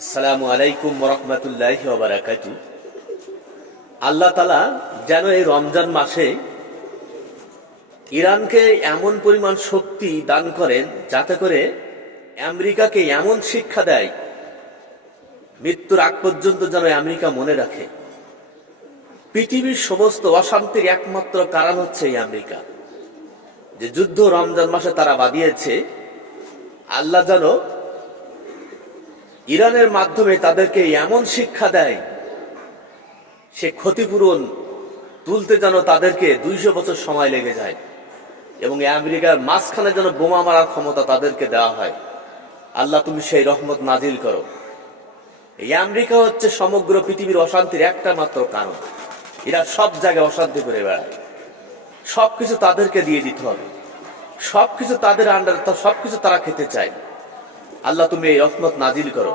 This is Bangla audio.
আসসালামু আলাইকুম ওয়া রাহমাতুল্লাহি ওয়া বারাকাতুহু। আল্লাহ তাআলা যেন এই রমজান মাসে ইরানকে এমন পরিমাণ শক্তি দান করেন যাতে করে আমেরিকাকে এমন শিক্ষা দেয়, মৃত্যুর আগ পর্যন্ত যেন আমেরিকা মনে রাখে পৃথিবীর সমস্ত অশান্তির একমাত্র কারণ হচ্ছে এই আমেরিকা। যে যুদ্ধ রমজান মাসে তারা বাঁধিয়েছে, আল্লাহ যেন ইরানের মাধ্যমে তাদেরকে এমন শিক্ষা দেয়, সে ক্ষতিপূরণ তুলতে যেন তাদেরকে 200 বছর সময় লেগে যায় এবং আমেরিকার মাঝখানে যেন বোমা মারার ক্ষমতা তাদেরকে দেওয়া হয়। আল্লাহ তুমি সেই রহমত নাজিল করো। এই আমেরিকা হচ্ছে সমগ্র পৃথিবীর অশান্তির একটা মাত্র কারণ। এরা সব জায়গায় অশান্তি করে বেড়ায়, সবকিছু তাদেরকে দিয়ে দিতে হবে, সবকিছু তাদের আন্ডার, সবকিছু তারা খেতে চায়। আল্লাহ তুমি এই রহমত নাজিল করো।